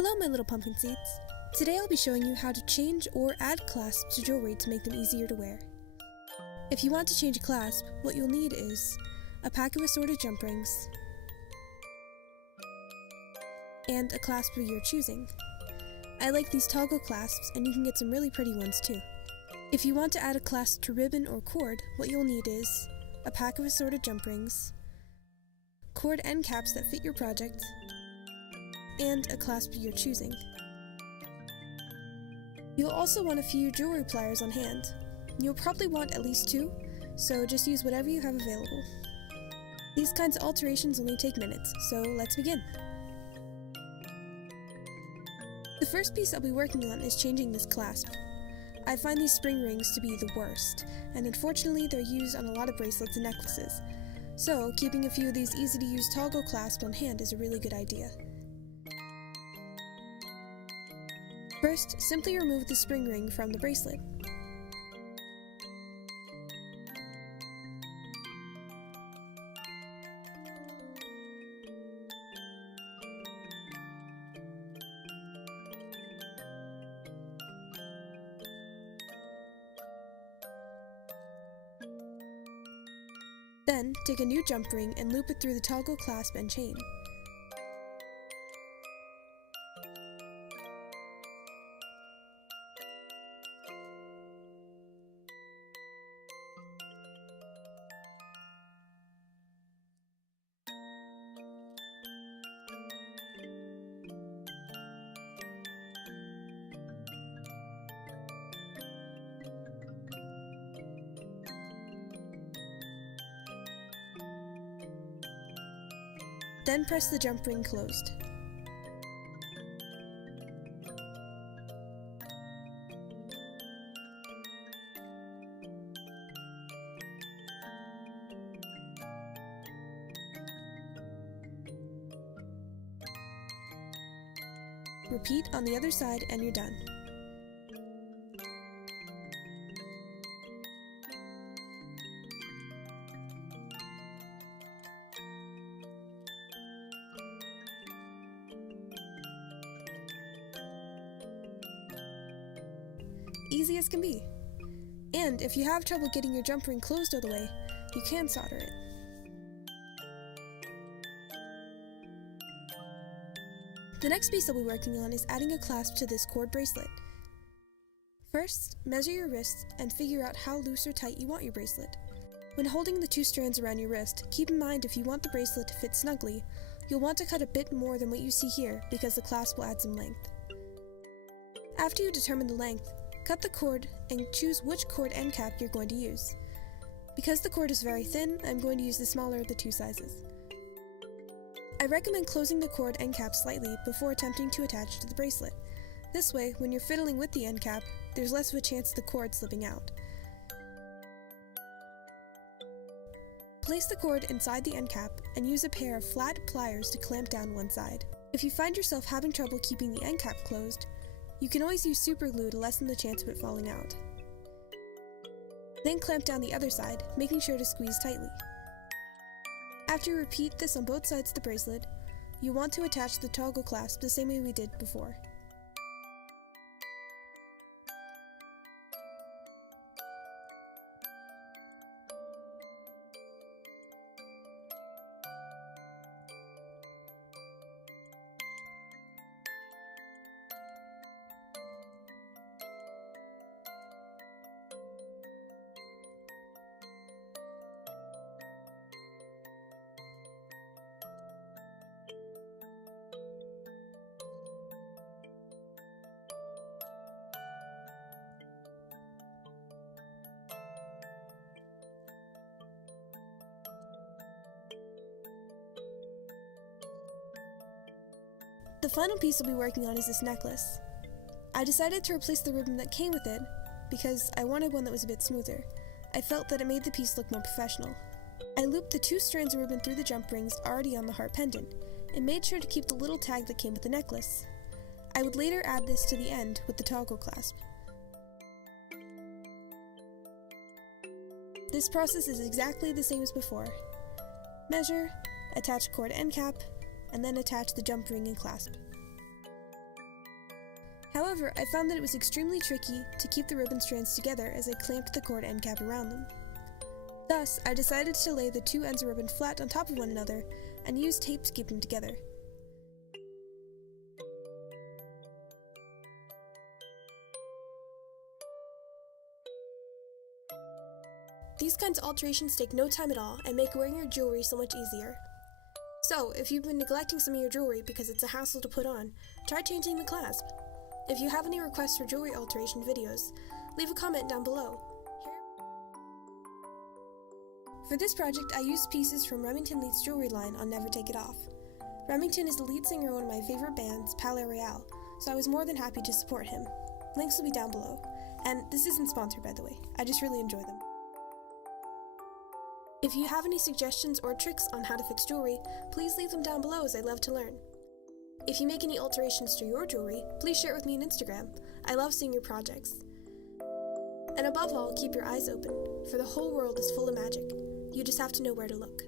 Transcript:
Hello my little pumpkin seeds. Today I'll be showing you how to change or add clasps to jewelry to make them easier to wear. If you want to change a clasp, what you'll need is a pack of assorted jump rings and a clasp of your choosing. I like these toggle clasps, and you can get some really pretty ones too. If you want to add a clasp to ribbon or cord, what you'll need is a pack of assorted jump rings, cord end caps that fit your project, and a clasp of your choosing. You'll also want a few jewelry pliers on hand. You'll probably want at least 2, so just use whatever you have available. These kinds of alterations only take minutes, so let's begin. The first piece I'll be working on is changing this clasp. I find these spring rings to be the worst, and unfortunately they're used on a lot of bracelets and necklaces, so keeping a few of these easy to use toggle clasps on hand is a really good idea. First, simply remove the spring ring from the bracelet. Then, take a new jump ring and loop it through the toggle clasp and chain. Then press the jump ring closed. Repeat on the other side and you're done. Easy as can be. And if you have trouble getting your jump ring closed all the way, you can solder it. The next piece I'll be working on is adding a clasp to this cord bracelet. First, measure your wrist and figure out how loose or tight you want your bracelet. When holding the 2 strands around your wrist, keep in mind if you want the bracelet to fit snugly, you'll want to cut a bit more than what you see here because the clasp will add some length. After you determine the length, cut the cord and choose which cord end cap you're going to use. Because the cord is very thin, I'm going to use the smaller of the 2 sizes. I recommend closing the cord end cap slightly before attempting to attach to the bracelet. This way, when you're fiddling with the end cap, there's less of a chance of the cord slipping out. Place the cord inside the end cap and use a pair of flat pliers to clamp down one side. If you find yourself having trouble keeping the end cap closed, you can always use super glue to lessen the chance of it falling out. Then clamp down the other side, making sure to squeeze tightly. After you repeat this on both sides of the bracelet, you want to attach the toggle clasp the same way we did before. The final piece I'll be working on is this necklace. I decided to replace the ribbon that came with it because I wanted one that was a bit smoother. I felt that it made the piece look more professional. I looped the 2 strands of ribbon through the jump rings already on the heart pendant and made sure to keep the little tag that came with the necklace. I would later add this to the end with the toggle clasp. This process is exactly the same as before. Measure, attach cord end cap, and then attach the jump ring and clasp. However, I found that it was extremely tricky to keep the ribbon strands together as I clamped the cord end cap around them. Thus, I decided to lay the two ends of ribbon flat on top of one another and use tape to keep them together. These kinds of alterations take no time at all and make wearing your jewelry so much easier. So, if you've been neglecting some of your jewelry because it's a hassle to put on, try changing the clasp. If you have any requests for jewelry alteration videos, leave a comment down below. For this project, I used pieces from Remington Leith's jewelry line on Never Take It Off. Remington is the lead singer of one of my favorite bands, Palais Royale, so I was more than happy to support him. Links will be down below. And this isn't sponsored, by the way. I just really enjoy them. If you have any suggestions or tricks on how to fix jewelry, please leave them down below as I love to learn. If you make any alterations to your jewelry, please share it with me on Instagram. I love seeing your projects. And above all, keep your eyes open, for the whole world is full of magic. You just have to know where to look.